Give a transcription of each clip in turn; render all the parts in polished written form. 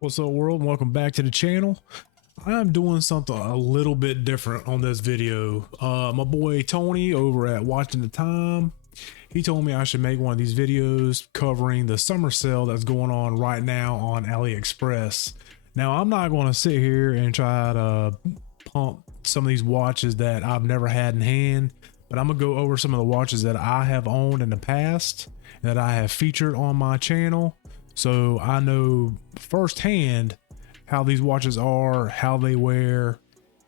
What's up, world? Welcome back to the channel. I'm doing something a little bit different on this video. My boy Tony over at Watching the Time, he told me I should make one of these videos covering the summer sale that's going on right now on AliExpress. Now, I'm not going to sit here and try to pump some of these watches that I've never had in hand, but I'm gonna go over some of the watches that I have owned in the past and that I have featured on my channel, so I know firsthand how these watches are, how they wear,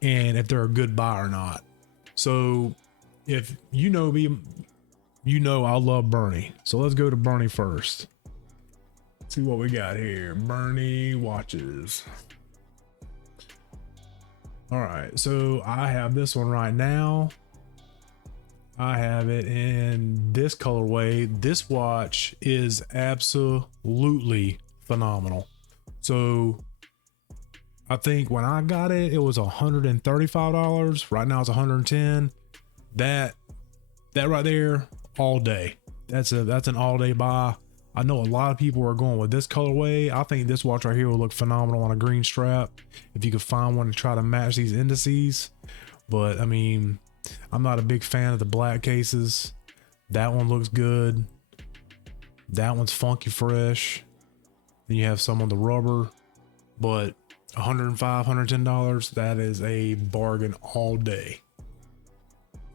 and if they're a good buy or not. So if you know me, you know I love Berny. So let's go to Berny first. Let's see what we got here. Berny Watches. All right, so I have this one right now. I have it in this colorway. This watch is absolutely phenomenal. So I think when I got it, it was $135. Right now it's $110. That right there, all day. That's an all day buy. I know a lot of people are going with this colorway. I think this watch right here will look phenomenal on a green strap if you could find one to try to match these indices. But I mean, I'm not a big fan of the black cases. That one looks good. That one's funky fresh. Then you have some on the rubber, but $105, $110, that is a bargain all day.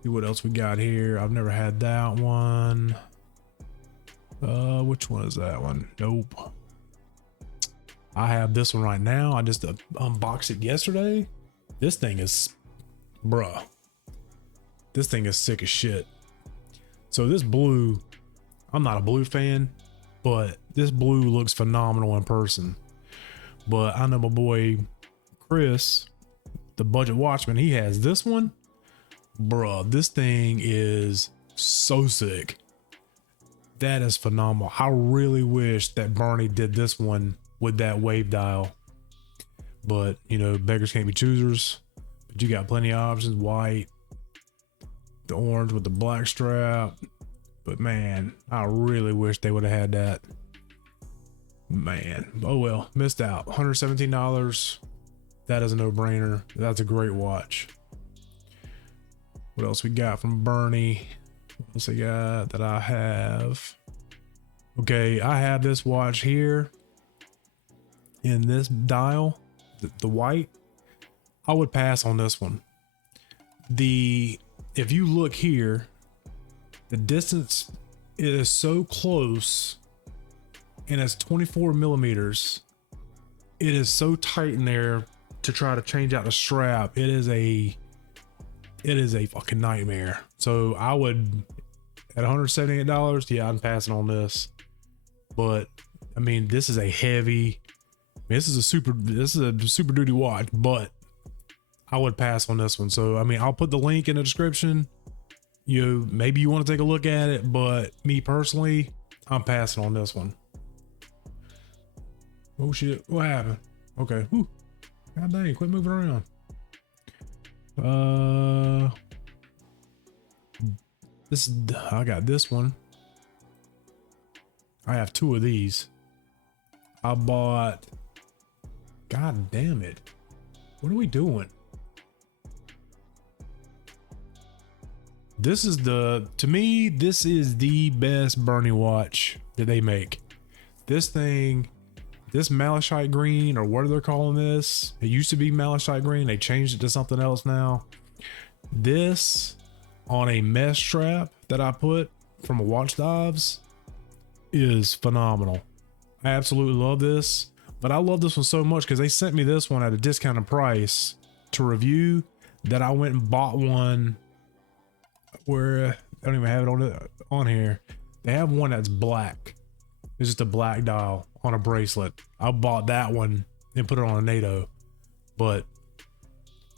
See what else we got here. I've never had that one. Which one is that one? Nope. I have this one right now. I just unboxed it yesterday. This thing is, bruh. This thing is sick as shit. So this blue, I'm not a blue fan, but this blue looks phenomenal in person. But I know my boy Chris, the budget watchman, he has this one. Bruh, this thing is so sick. That is phenomenal. I really wish that Berny did this one with that wave dial. But, you know, beggars can't be choosers. But you got plenty of options. White, the orange with the black strap. But man, I really wish they would have had that. Man, oh well, missed out. $117. That is a no-brainer. That's a great watch. What else we got from Berny? What else I got that I have? Okay, I have this watch here in this dial, the white. I would pass on this one. If you look here, the distance is so close, and it's 24 millimeters. It is so tight in there to try to change out the strap. It is a fucking nightmare. So I would, at $178, yeah, I'm passing on this. But I mean, this is a heavy, this is a super duty watch, but I would pass on this one. So I mean, I'll put the link in the description. You know, maybe you want to take a look at it, but me personally, I'm passing on this one. Oh shit, what happened? Okay, whew. God dang, quit moving around. I got this one. I have two of these. I bought, god damn it. What are we doing? This is to me, this is the best Berny watch that they make. This thing, this malachite green, or what are they calling this? It used to be malachite green. They changed it to something else now. This on a mesh strap that I put from a Watch Dives is phenomenal. I absolutely love this, but I love this one so much because they sent me this one at a discounted price to review that I went and bought one where I don't even have it on here. They have one that's black. It's just a black dial on a bracelet. I bought that one and put it on a NATO. But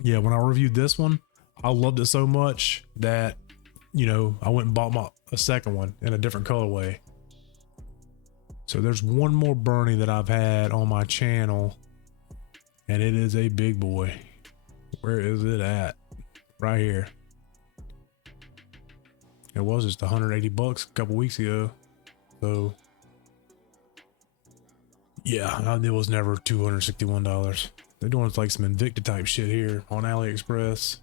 yeah, when I reviewed this one, I loved it so much that, you know, I went and bought a second one in a different colorway. So there's one more Berny that I've had on my channel, and it is a big boy. Where is it at? Right here. It was just $180 a couple weeks ago. So Yeah, it was never $261. They're doing like some Invicta type shit here on AliExpress,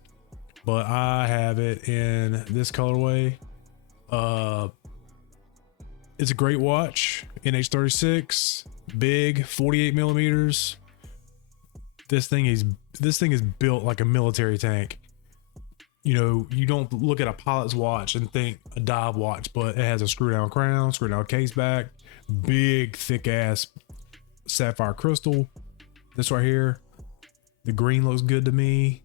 but I have it in this colorway. It's a great watch, NH36, big, 48 millimeters. This thing is built like a military tank. You know, you don't look at a pilot's watch and think a dive watch, but it has a screw down crown, screw down case back, big thick ass sapphire crystal. This right here, the green looks good to me,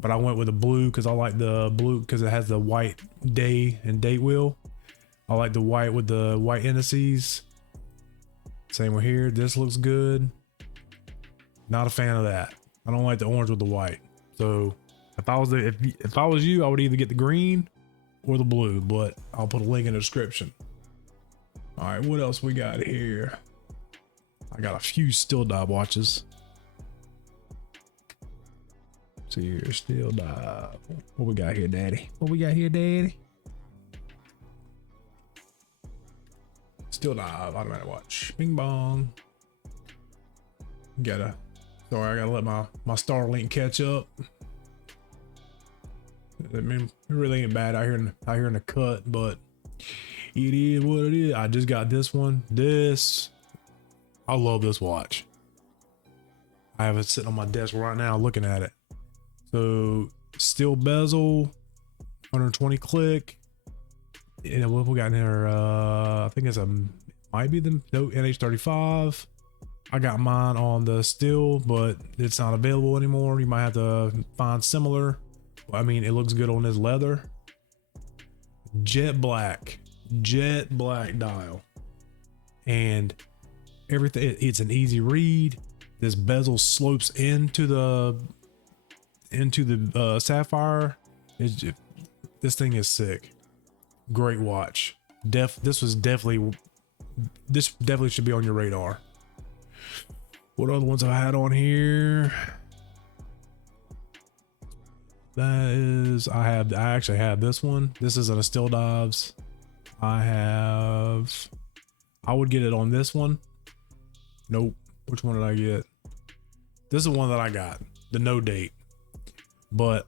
but I went with the blue because I like the blue because it has the white day and date wheel. I like the white with the white indices. Same with here. This looks good. Not a fan of that. I don't like the orange with the white. So if I was you, I would either get the green or the blue, but I'll put a link in the description. All right, what else we got here? I got a few SteelDive watches. See here, SteelDive. What we got here, Daddy? What we got here, Daddy? SteelDive automatic watch. Bing bong. Sorry, I gotta let my Starlink catch up. I mean, it really ain't bad out here in the cut, but it is what it is. I just got this one. I love this watch. I have it sitting on my desk right now looking at it. So steel bezel, 120 click. And what we got in there? I think might be the NH35. I got mine on the steel, but it's not available anymore. You might have to find similar. I mean, it looks good on this leather. Jet black dial, and everything. It's an easy read. This bezel slopes into the sapphire. This thing is sick. Great watch. This definitely should be on your radar. What other ones I had on here? I actually have this one. This isn't a SteelDives. I would get it on this one. Nope. Which one did I get? This is the one that I got. The no date. But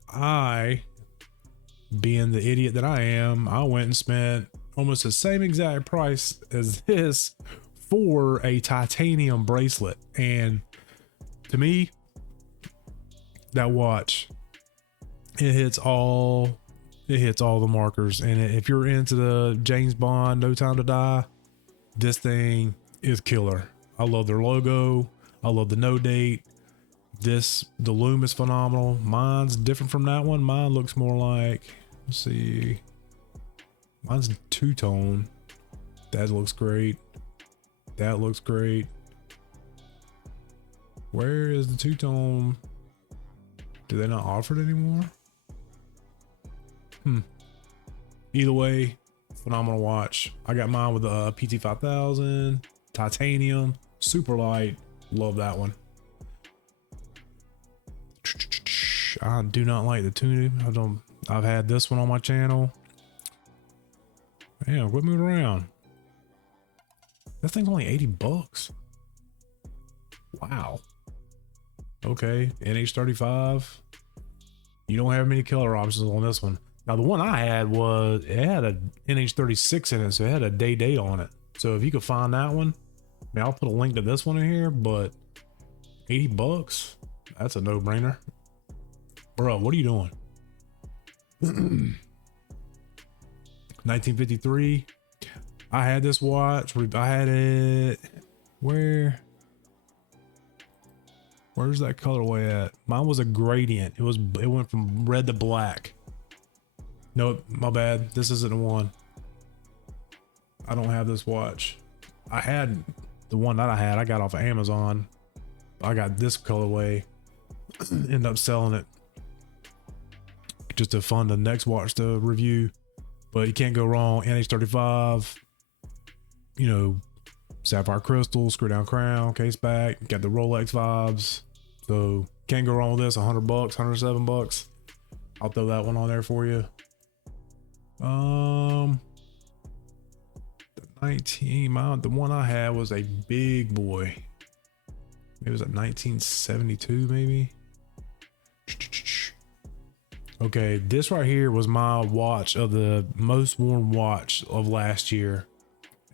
being the idiot that I am, I went and spent almost the same exact price as this for a titanium bracelet. And to me, that watch, it hits all the markers. And if you're into the James Bond No Time to Die, this thing is killer. I love their logo. I love the no date. The loom is phenomenal. Mine's different from that one. Mine looks more like, let's see, mine's two-tone. That looks great. That looks great. Where is the two-tone? Do they not offer it anymore? Either way, phenomenal watch. I got mine with the PT5000 titanium, super light. Love that one. I do not like the tuning. I've had this one on my channel. Man, quit moving around. That thing's only 80 bucks. Wow. Okay, NH35. You don't have many color options on this one. Now the one I had it had a NH36 in it, so it had a date on it. So if you could find that one, I mean, I'll put a link to this one in here, but 80 bucks, that's a no-brainer. Bro, what are you doing? 1953. I had this watch. I had it. Where's that colorway at? Mine was a gradient. It went from red to black. Nope, my bad. This isn't the one. I don't have this watch. I had the one that I got off of Amazon. I got this colorway. End up selling it just to fund the next watch to review. But you can't go wrong. NH35, you know, sapphire crystal, screw down crown, case back, got the Rolex vibes. So can't go wrong with this. 100 bucks, 107 bucks. I'll throw that one on there for you. The 19. The one I had was a big boy. It was a 1972 maybe. Okay, this right here was my watch of the most worn watch of last year,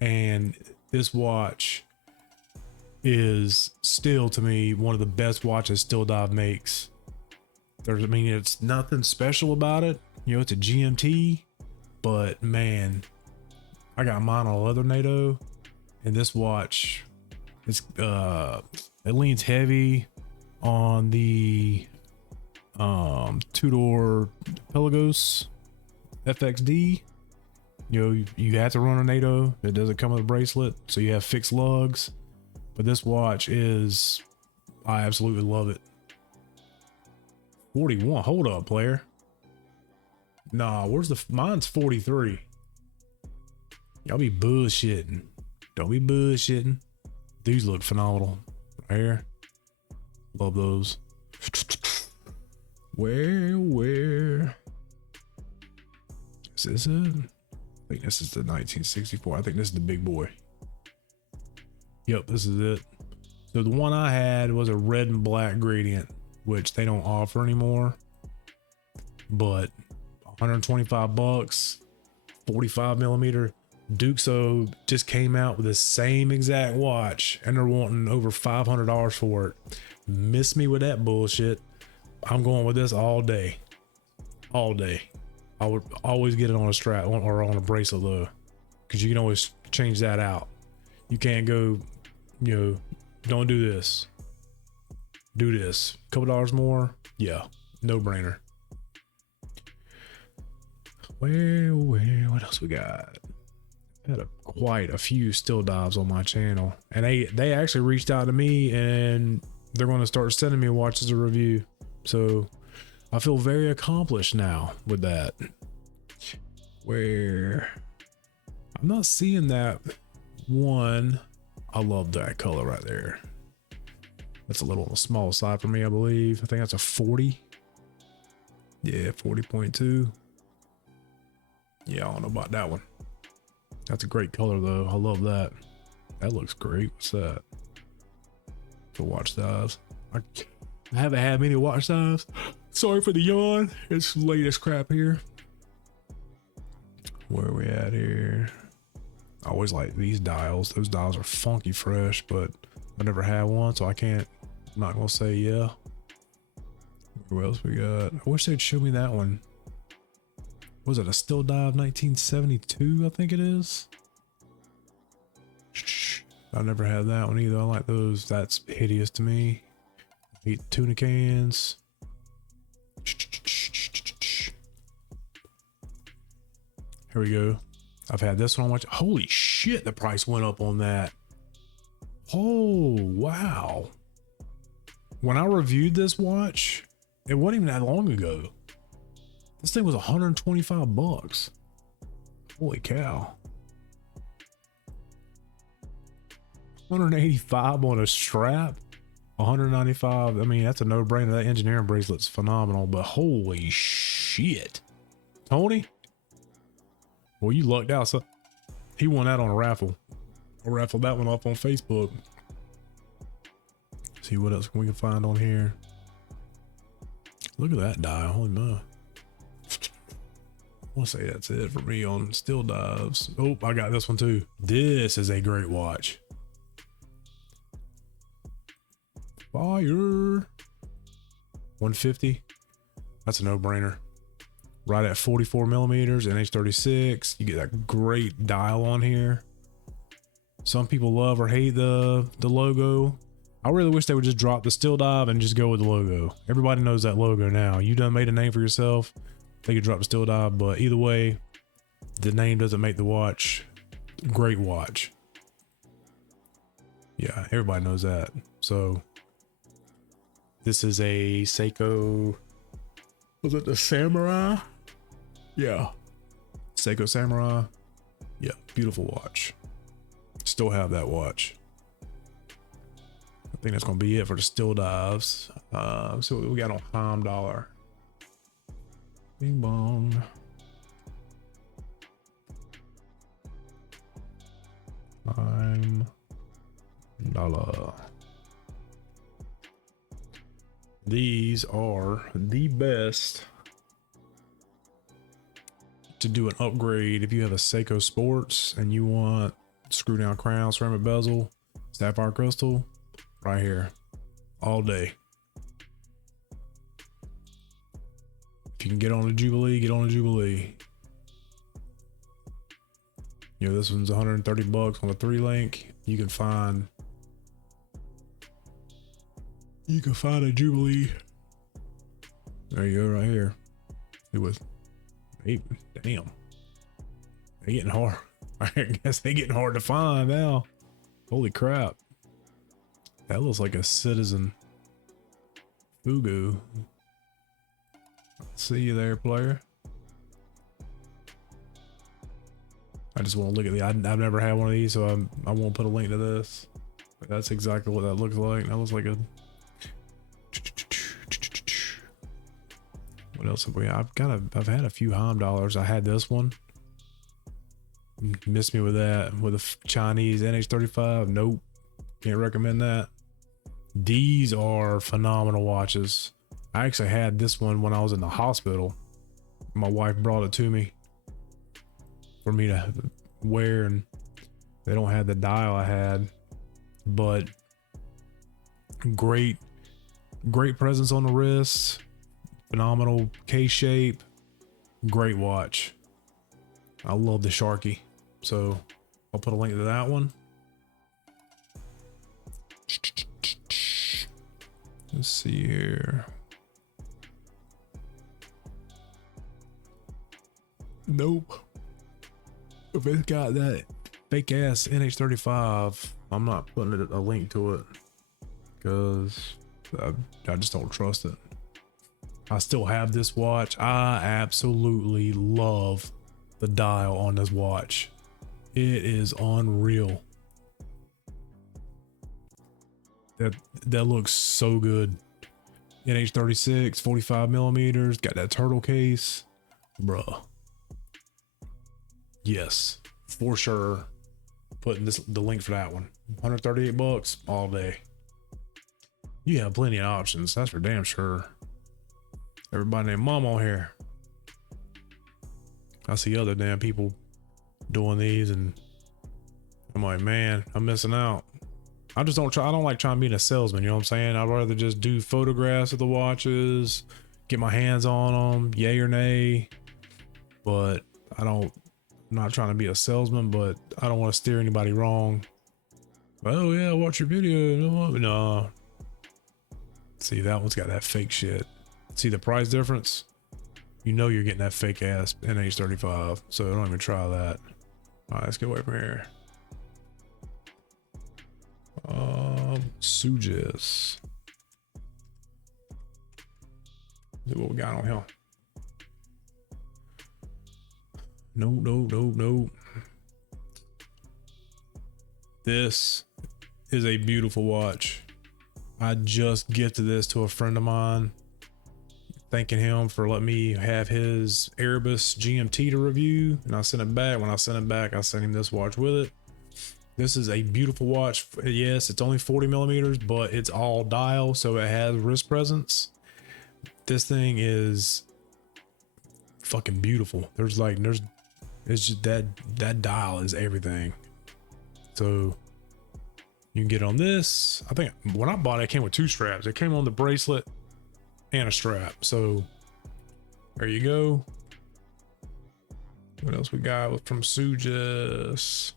and this watch is still, to me, one of the best watches SteelDive makes. I mean, it's nothing special about it. You know, it's a GMT, but man, I got mine on a leather NATO, and this watch, it leans heavy on the two-door Pelagos FXD. You know, you have to run a NATO. It doesn't come with a bracelet, so you have fixed lugs. But this watch is, I absolutely love it. 41. Hold up, player. Nah, mine's 43. Y'all be bullshitting. Don't be bullshitting. These look phenomenal. Right here. Love those. Where? Is this it? I think this is the 1964. I think this is the big boy. Yep, this is it. So the one I had was a red and black gradient, which they don't offer anymore. But 125 bucks, 45 millimeter. Duxo just came out with the same exact watch and they're wanting over $500 for it. Miss me with that bullshit. I'm going with this all day. All day. I would always get it on a strap or on a bracelet though, because you can always change that out. You can't go, you know, don't do this. Do this. Couple dollars more. Yeah, no brainer. What else we got? Had quite a few SteelDives on my channel, and they actually reached out to me and they're going to start sending me watches to review. So I feel very accomplished now with that. Where I'm not seeing that one. I love that color right there. That's a little on the small side for me, I believe. I think that's a 40. Yeah, 40.2. Yeah, I don't know about that one. That's a great color though. I love that. That looks great. What's that? For watch dives. I haven't had many watch dives. Sorry for the yawn. It's latest crap here. Where are we at here? I always like these dials. Those dials are funky fresh, but I never had one, so I'm not gonna say yeah. What else we got? I wish they'd show me that one. Was it a SteelDive 1972? I think it is. I never had that one either. I like those. That's hideous to me. I hate tuna cans. Here we go. I've had this one on watch. Holy shit, the price went up on that. Oh, wow. When I reviewed this watch, it wasn't even that long ago. This thing was 125 bucks. Holy cow. 185 on a strap. 195. I mean, that's a no-brainer. That engineering bracelet's phenomenal, but holy shit. Tony? Well, you lucked out. So he won that on a raffle. I raffled that one off on Facebook. See what else we can find on here. Look at that dial. Holy mo. I want to say that's it for me on SteelDives. Oh, I got this one too. This is a great watch. Fire. 150. That's a no-brainer. Right at 44 millimeters, NH36. You get that great dial on here. Some people love or hate the logo. I really wish they would just drop the SteelDive and just go with the logo. Everybody knows that logo now. You done made a name for yourself. They could drop the SteelDive, but either way, the name doesn't make the watch. Great watch. Yeah, everybody knows that. So this is a Seiko. Was it the Samurai? Yeah. Seiko Samurai. Yeah, beautiful watch. Still have that watch. I think that's gonna be it for the SteelDives. So what we got on Heimdallr. Bing bong. Heimdallr. These are the best to do an upgrade if you have a Seiko Sports and you want screw down crown, ceramic bezel, sapphire crystal. Right here, all day. If you can get on a Jubilee, get on a Jubilee. You know, this one's 130 bucks on the 3-link. You can find a Jubilee. There you go, right here. It was 8. Damn. They getting hard. I guess they getting hard to find now. Holy crap. That looks like a Citizen Fugu. See you there, player. I just want to look at the. I've never had one of these, so I won't put a link to this. But that's exactly what that looks like. That looks like a. What else have we? I've had a few Heimdallrs. I had this one. Missed me with that. With a Chinese NH35. Nope. Can't recommend that. These are phenomenal watches. I actually had this one when I was in the hospital. My wife brought it to me for me to wear, and they don't have the dial I had, but great presence on the wrist, phenomenal case shape, great watch. I love the Sharky, so I'll put a link to that one. Let's see here. Nope. If it's got that fake ass NH35, I'm not putting a link to it because I just don't trust it. I still have this watch. I absolutely love the dial on this watch. It is unreal. That looks so good. NH36, 45 millimeters, got that turtle case, bruh. Yes, for sure. Putting the link for that one. 138 bucks all day. You have plenty of options, that's for damn sure. Everybody named Mom on here. I see other damn people doing these, and I'm like, man, I'm missing out. I don't like trying to be a salesman, you know what I'm saying? I'd rather just do photographs of the watches, get my hands on them, yay or nay. But I'm not trying to be a salesman, but I don't want to steer anybody wrong. Oh yeah, watch your video. No. See, that one's got that fake shit. See the price difference? You know you're getting that fake ass NH35, so don't even try that. All right, let's get away from here. Sugess. See what we got on here. No. This is a beautiful watch. I just gifted this to a friend of mine, thanking him for letting me have his Erebus GMT to review, and I sent it back. When I sent it back, I sent him this watch with it. This is a beautiful watch. Yes, it's only 40 millimeters, but it's all dial, so it has wrist presence. This thing is fucking beautiful. It's just that dial is everything. So you can get on this. I think when I bought it, it came with 2 straps. It came on the bracelet and a strap. So there you go. What else we got from Sugess?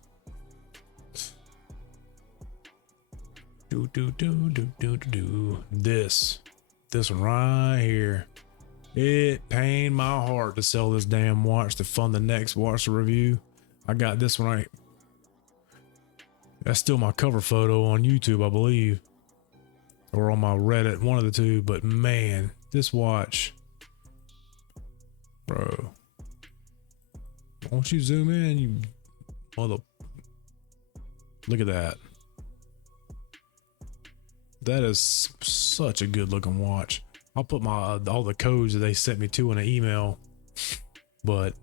This one right here. It pained my heart to sell this damn watch to fund the next watch to review. I got this one right. That's still my cover photo on YouTube, I believe, or on my Reddit, one of the two. But man, this watch, bro. Won't you zoom in, you mother? Look at that. That is such a good looking watch. I'll put my all the codes that they sent me to in an email, but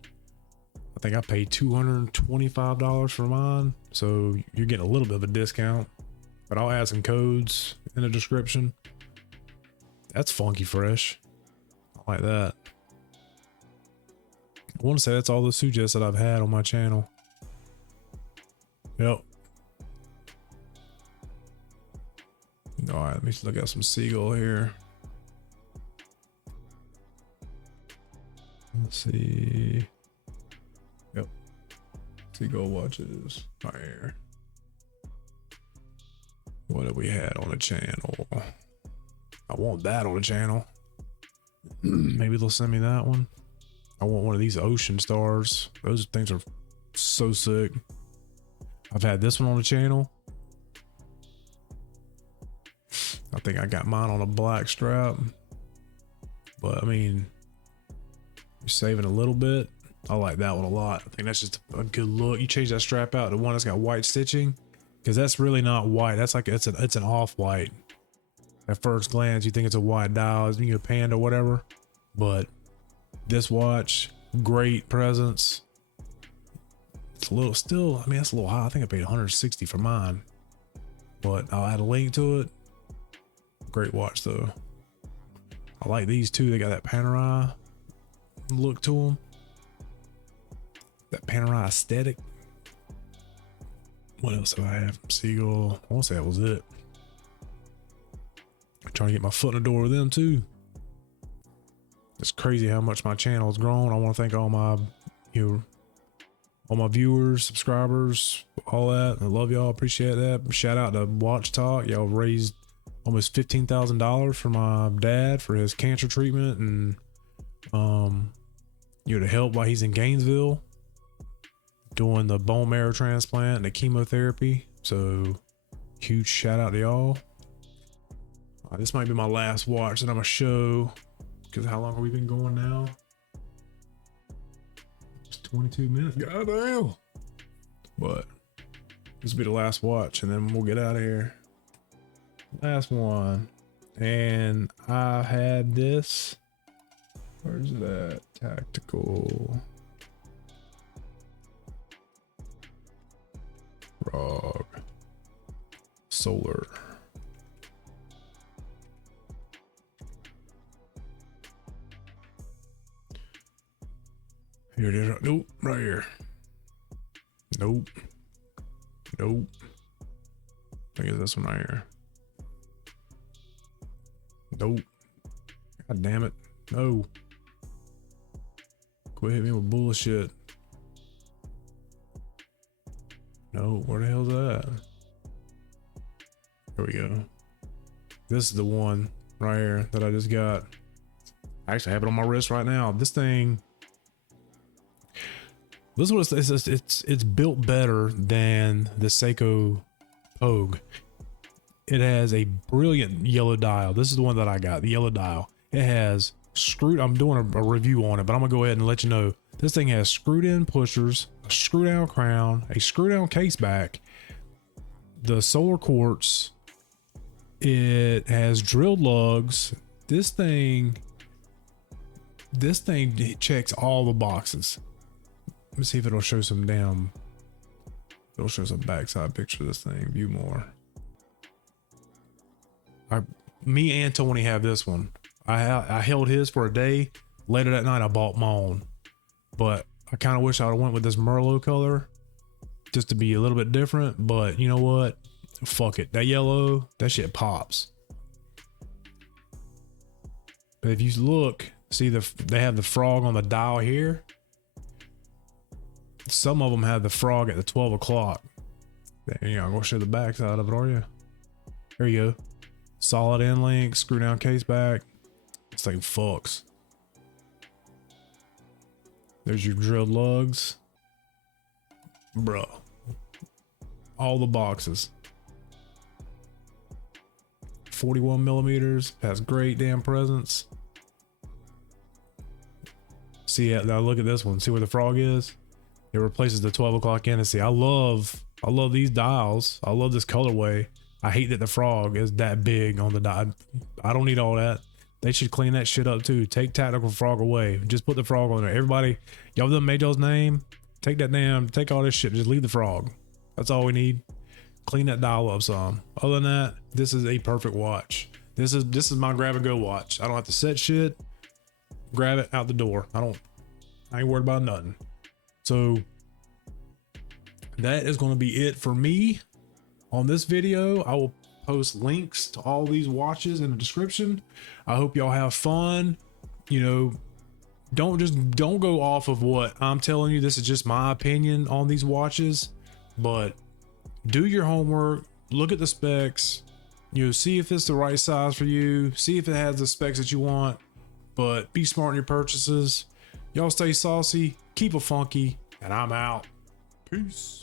I think I paid $225 for mine, so you're getting a little bit of a discount, but I'll add some codes in the description. That's funky fresh. I like that. I want to say that's all the Sugess that I've had on my channel. Yep. All right, let me look at some Seagull here. Let's see. Yep. Seagull Watches right here. What have we had on the channel? I want that on the channel. Maybe they'll send me that one. I want one of these Ocean Stars. Those things are so sick. I've had this one on the channel. I think I got mine on a black strap. But I mean, you're saving a little bit. I like that one a lot. I think that's just a good look. You change that strap out to one that's got white stitching, because that's really not white. That's like it's an off-white. At first glance, you think it's a white dial, you know, Panda or whatever. But this watch, great presence. It's a little still, I mean, that's a little high. I think I paid 160 for mine, but I'll add a link to it. Great watch though. I like these too. They got that Panerai look to them. That Panerai aesthetic. What else do I have from Seagull? I want to say that was it. I'm trying to get my foot in the door with them too. It's crazy how much my channel has grown. I want to thank all my, all my viewers, subscribers, all that. I love y'all. Appreciate that. Shout out to Watch Talk. Y'all raised almost $15,000 for my dad for his cancer treatment, and to help while he's in Gainesville doing the bone marrow transplant and the chemotherapy. So huge shout out to y'all. This might be my last watch that I'm gonna show, because how long have we been going now? It's 22 minutes. Goddamn. But this will be the last watch, and then we'll get out of here. Last one. And I had this. Where's that? Tactical Rog Solar. Here it is. Nope, right here. Nope. Nope. I think it's this one right here. Nope. God damn it. No. Quit hitting me with bullshit. No, where the hell's that? There we go. This is the one right here that I just got. I actually have it on my wrist right now. This thing, this is what it's built better than the Seiko Pogue. It has a brilliant yellow dial. This is the one that I got, the yellow dial. It has screwed, I'm doing a review on it, but I'm gonna go ahead and let you know. This thing has screwed in pushers, a screw down crown, a screw down case back, the solar quartz. It has drilled lugs. This thing checks all the boxes. Let me see if it'll show some it'll show some backside picture of this thing. View more. Me and Tony have this one. I held his for a day. Later that night I bought my own, but I kind of wish I would have went with this Merlot color just to be a little bit different. But you know what? Fuck it. That yellow, that shit pops. But if you look, see they have the frog on the dial here. Some of them have the frog at the 12 o'clock. You're not gonna show the back side of it, are you? There you go. Solid end link, screw down case back. This thing fucks. There's your drilled lugs. Bro. All the boxes. 41 millimeters. Has great damn presence. See, now look at this one. See where the frog is? It replaces the 12 o'clock indice. I love these dials. I love this colorway. I hate that the frog is that big on the dial. I don't need all that. They should clean that shit up too. Take tactical frog away. Just put the frog on there. Everybody, y'all done made y'all's name. Take all this shit. Just leave the frog. That's all we need. Clean that dial up some. Other than that, this is a perfect watch. This is my grab and go watch. I don't have to set shit. Grab it out the door. I ain't worried about nothing. So that is going to be it for me on this video. I will post links to all these watches in the description. I hope y'all have fun. You know, don't go off of what I'm telling you. This is just my opinion on these watches, but do your homework, look at the specs, you know, see if it's the right size for you, see if it has the specs that you want, but be smart in your purchases. Y'all stay saucy, keep it funky, and I'm out. Peace.